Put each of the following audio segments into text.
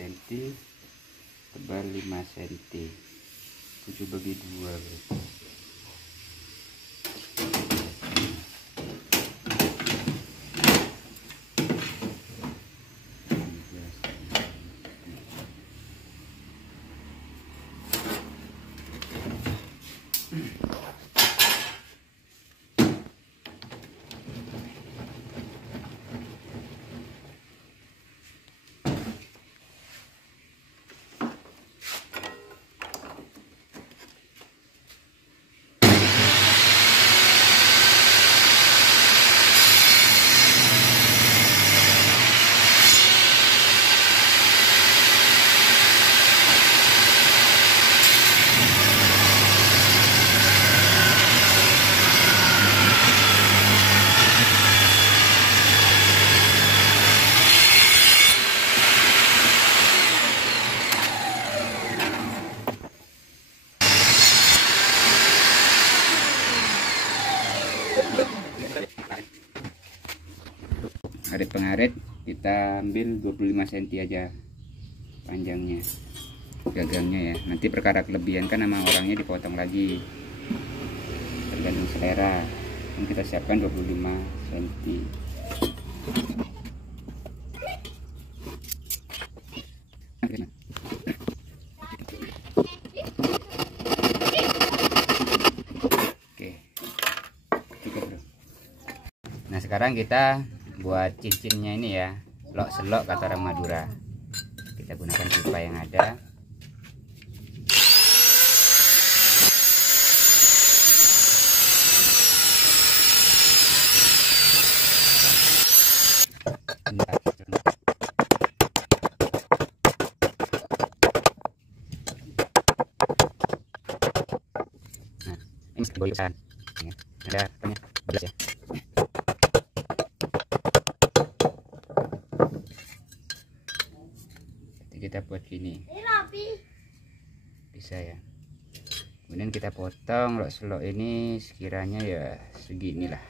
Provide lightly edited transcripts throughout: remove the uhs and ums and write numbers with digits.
cm, tebal 5 cm, 7 bagi 2 berarti. Karet pengaret kita ambil 25 cm aja panjangnya, gagangnya ya. Nanti perkara kelebihan kan sama orangnya dipotong lagi, tergantung selera. Yang kita siapkan 25 cm. Oke, cukup bro. Nah sekarang kita buat cincinnya ini ya, lok selok kata orang Madura. Kita gunakan pipa yang ada. Nah, ini goyokan. Ada banyak belas ya. Kita buat gini bisa ya, kemudian kita potong lok selok ini sekiranya ya seginilah.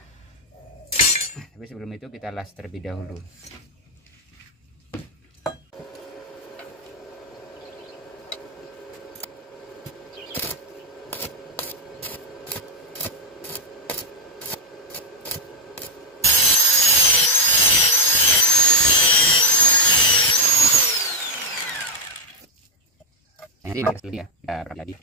Tapi sebelum itu kita las terlebih dahulu. Nanti dulu ya, kita rapi lagi.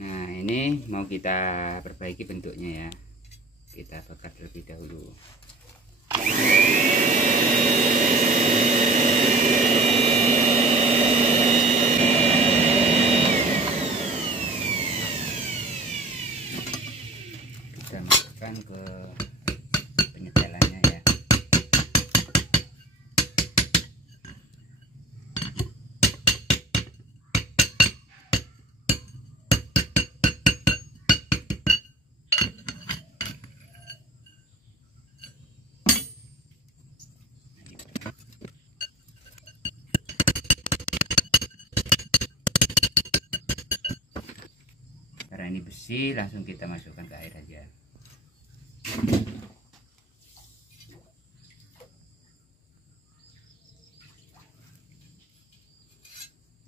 Nah ini mau kita perbaiki bentuknya ya, kita bakar terlebih dahulu. Kita masukkan ke penyetelannya ya. Karena ini besi, langsung kita masukkan ke air aja.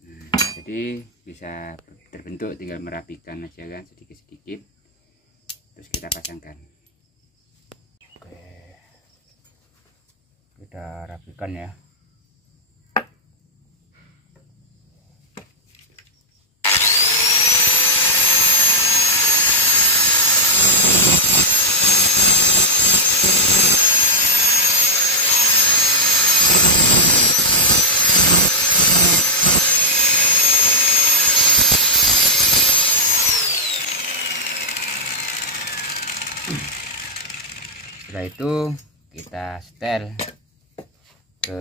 Nah, jadi bisa terbentuk, tinggal merapikan aja kan sedikit-sedikit, terus kita pasangkan. Oke, kita rapikan ya. Setelah itu kita setel ke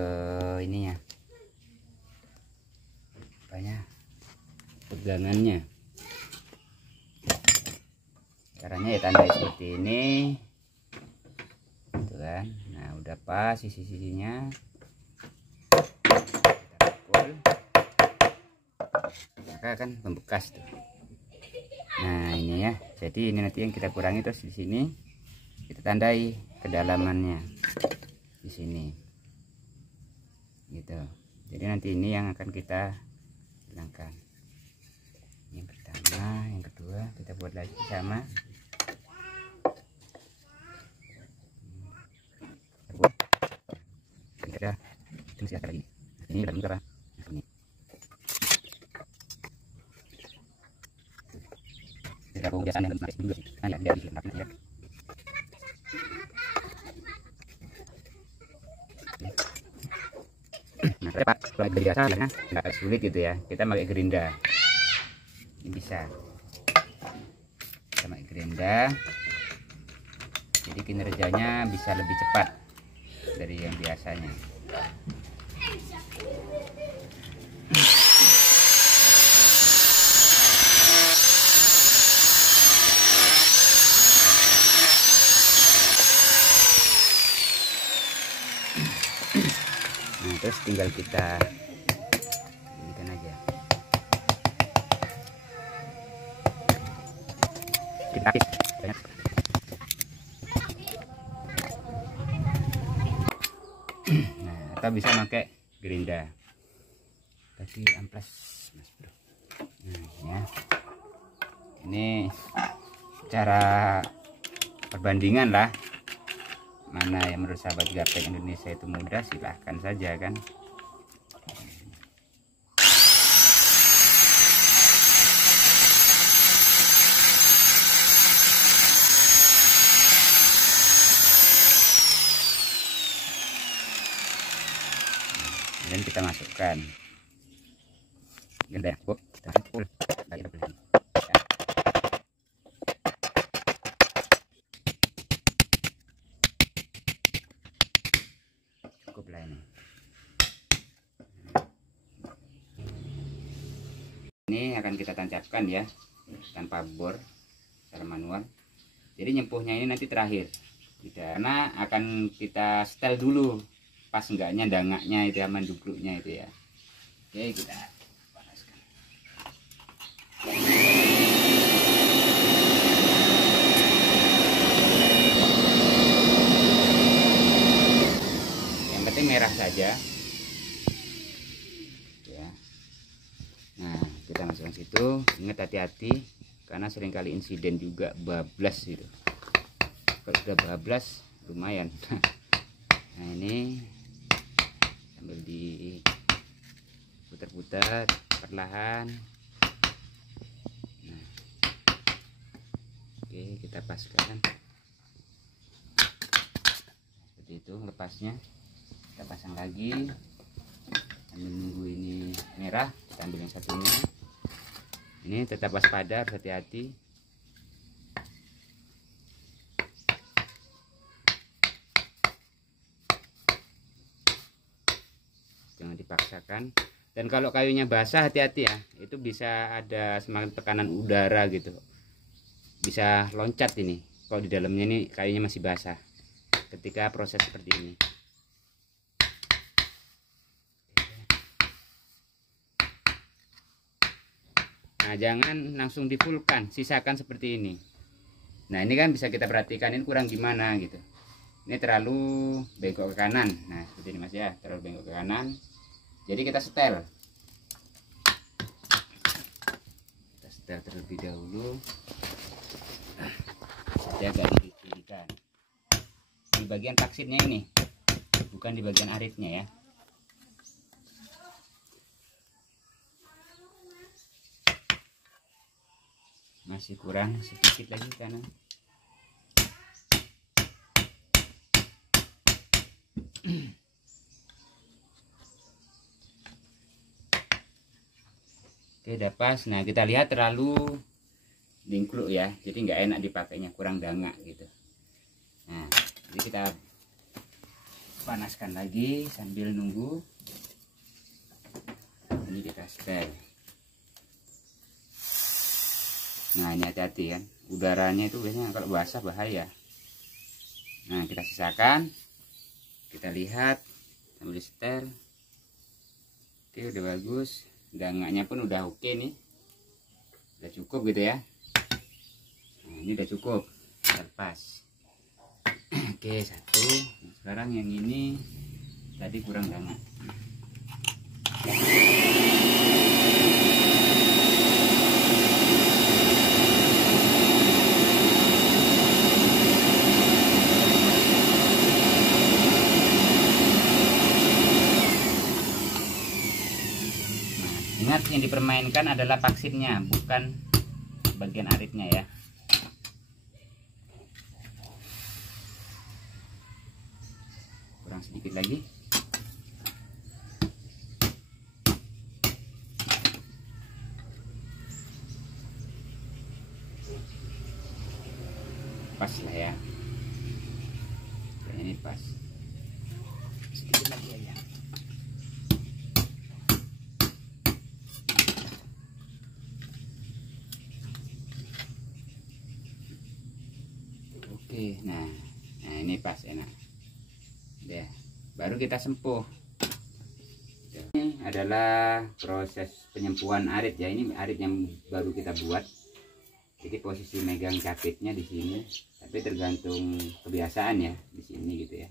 ininya, apanya, pegangannya. Caranya ya tandai seperti ini, gitu kan. Nah udah pas sisi-sisinya, kita pukul. Nah, maka akan membekas tuh. Nah ini ya, jadi ini nanti yang kita kurangi, terus di sini kita tandai kedalamannya di sini gitu. Jadi nanti ini yang akan kita hilangkan. Yang pertama, yang kedua kita buat lagi sama. Kita terus lagi. Ini dalam berapa? Ini. Kita biasa yang menarik juga sih. Nah, ya, dari sini ya. Nah, Pak, kalau biasa ya, nggak sulit gitu ya. Kita pakai gerinda. Ini bisa. Kita pakai gerinda. Jadi kinerjanya bisa lebih cepat dari yang biasanya. Nah, terus tinggal kita inikan aja. Nah, atau bisa pakai gerinda. Tadi amplas Mas Bro. Nah, ya. Ini cara perbandingan lah. Mana yang menurut sahabat Gaptek Indonesia itu mudah, silahkan saja kan. Dan kita masukkan ganda cukup, kita full lagi double ini. Cukup lah ini. Ini akan kita tancapkan ya, tanpa bor, secara manual. Jadi nyempuhnya ini nanti terakhir, karena akan kita setel dulu pas enggaknya dangaknya itu ya, mandubruknya itu ya. Oke, kita panaskan. Yang penting merah saja ya. Nah, kita masukkan situ. Ingat hati-hati karena seringkali insiden juga bablas itu. Kalau sudah bablas lumayan. Nah, ini sambil diputar-putar perlahan. Nah, oke, kita paskan seperti itu. Lepasnya kita pasang lagi sambil nunggu ini merah. Kita ambil yang satunya. Ini tetap waspada, harus hati-hati. Jangan dipaksakan. Dan kalau kayunya basah, hati-hati ya, itu bisa ada semakin tekanan udara gitu, bisa loncat ini kalau di dalamnya ini kayunya masih basah ketika proses seperti ini. Nah, jangan langsung difulkan, sisakan seperti ini. Nah, ini kan bisa kita perhatikan ini kurang gimana gitu. Ini terlalu bengkok ke kanan. Nah, seperti ini Mas ya, terlalu bengkok ke kanan. Jadi kita setel. Kita setel terlebih dahulu. Jaga dikirikan. Di bagian taksirnya ini, bukan di bagian aritnya ya. Masih kurang sedikit lagi kanan. Oke, udah pas. Nah, kita lihat terlalu dingkluk ya, jadi nggak enak dipakainya, kurang dangak gitu. Nah, jadi kita panaskan lagi sambil nunggu ini kita setel. Nah, ini hati-hati kan, udaranya itu biasanya kalau basah bahaya. Nah, kita sisakan, kita lihat sambil setel. Oke, udah bagus, dangaknya pun udah oke nih. Udah cukup gitu ya. Nah, ini udah cukup, lepas. Oke, satu. Nah, sekarang yang ini tadi kurang banget. Ingat, yang dipermainkan adalah paksitnya, bukan bagian aritnya ya. Kurang sedikit lagi. Pas lah ya. Ini pas. Sedikit lagi aja. Oke, nah ini pas, enak. Udah, baru kita sempuh. Ini adalah proses penyempuhan arit ya. Ini arit yang baru kita buat. Jadi posisi megang capitnya di sini, tapi tergantung kebiasaan ya di sini gitu ya.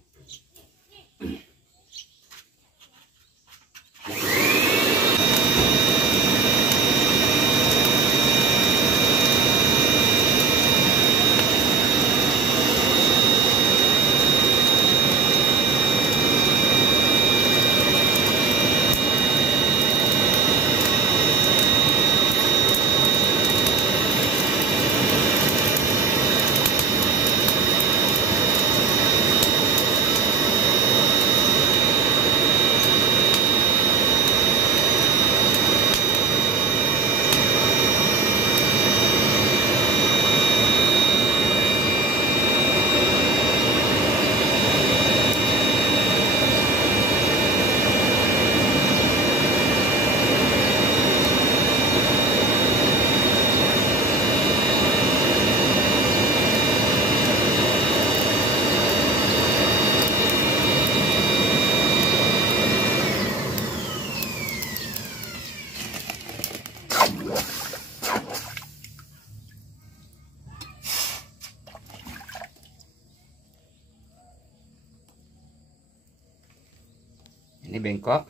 Ini bengkok,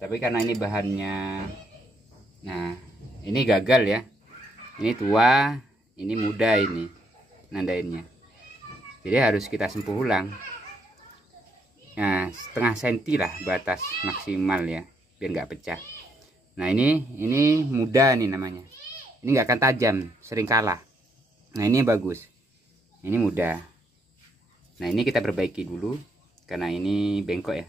tapi karena ini bahannya, nah ini gagal ya, ini tua, ini muda, ini nandainnya, jadi harus kita sempuh ulang. Nah, setengah senti lah batas maksimal ya, biar nggak pecah. Nah ini muda nih namanya, ini nggak akan tajam, sering kalah. Nah ini bagus, ini muda. Nah ini kita perbaiki dulu karena ini bengkok ya.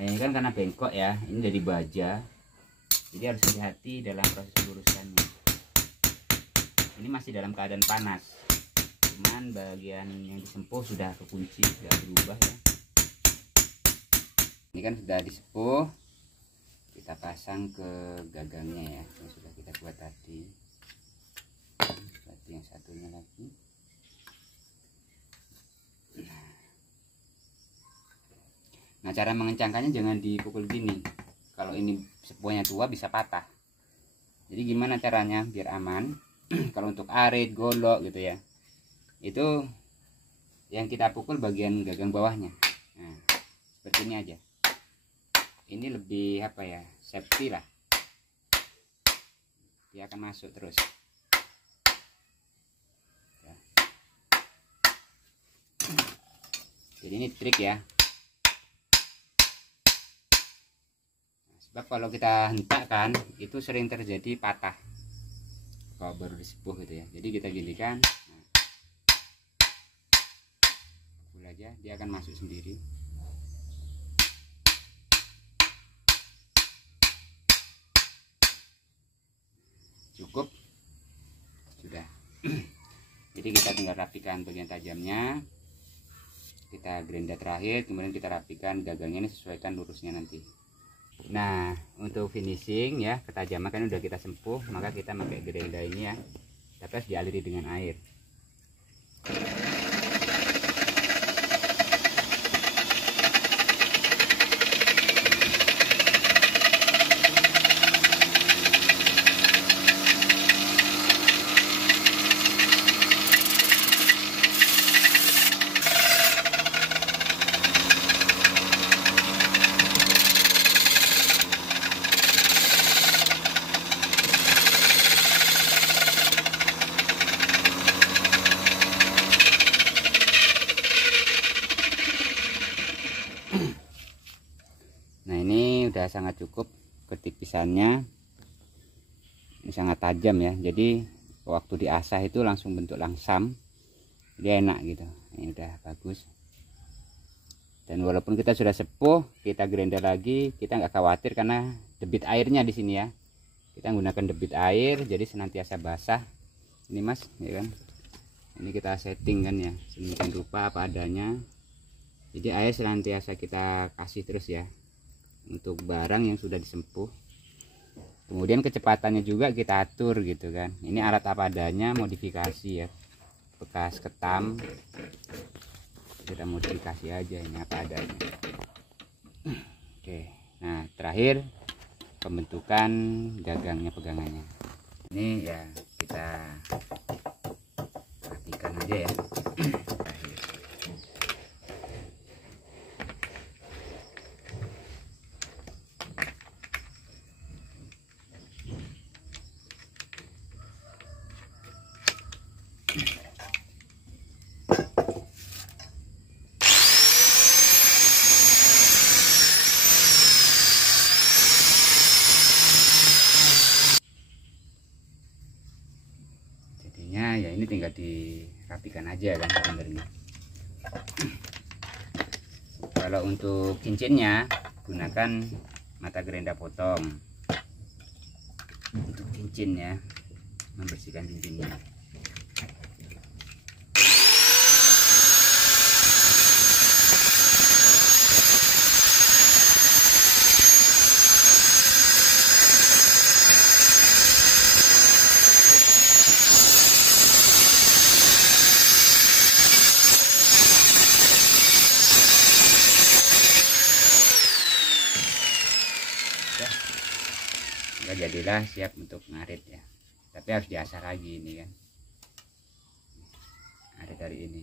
Nah, ini kan karena bengkok ya, ini dari baja, jadi harus hati-hati dalam proses lurusannya. Ini masih dalam keadaan panas, cuman bagian yang disempuh sudah kekunci, sudah berubah ya. Ini kan sudah disempuh, kita pasang ke gagangnya ya, yang sudah kita buat tadi. Berarti yang satunya lagi. Nah, cara mengencangkannya jangan dipukul gini. Kalau ini sepuhnya tua bisa patah. Jadi gimana caranya biar aman? Kalau untuk arit, golok gitu ya, itu yang kita pukul bagian gagang bawahnya. Nah, seperti ini aja. Ini lebih apa ya, safety lah. Dia akan masuk terus. Ya. Jadi ini trik ya. Sebab kalau kita hentakkan itu sering terjadi patah kalau baru disepuh gitu ya. Jadi kita ginikan, pukul aja, dia akan masuk sendiri. Cukup, sudah. Jadi kita tinggal rapikan bagian tajamnya, kita grinder terakhir, kemudian kita rapikan gagangnya, ini sesuaikan lurusnya nanti. Nah, untuk finishing ya, ketajaman kan udah kita sempuh, maka kita pakai grinder ini ya, tapi harus dialiri dengan air. Nah, ini udah sangat cukup ketipisannya, ini sangat tajam ya, jadi waktu diasah itu langsung bentuk langsam, dia enak gitu. Ini udah bagus, dan walaupun kita sudah sepuh, kita grinder lagi, kita nggak khawatir karena debit airnya di sini ya, kita menggunakan debit air, jadi senantiasa basah. Ini mas ya kan, ini kita setting kan ya, sedemikian rupa apa adanya, jadi air senantiasa kita kasih terus ya untuk barang yang sudah disempuh. Kemudian kecepatannya juga kita atur gitu kan. Ini alat apa adanya, modifikasi ya, bekas ketam kita modifikasi aja, ini apa adanya. Oke, nah terakhir pembentukan gagangnya, pegangannya ini ya kita rapikan aja ya. Jadinya ya ini tinggal dirapikan aja kan sebenarnya. Kalau untuk cincinnya gunakan mata gerenda potong untuk cincin ya, membersihkan cincinnya. Jadilah siap untuk ngarit ya, tapi harus diasah lagi ini kan, ada dari ini.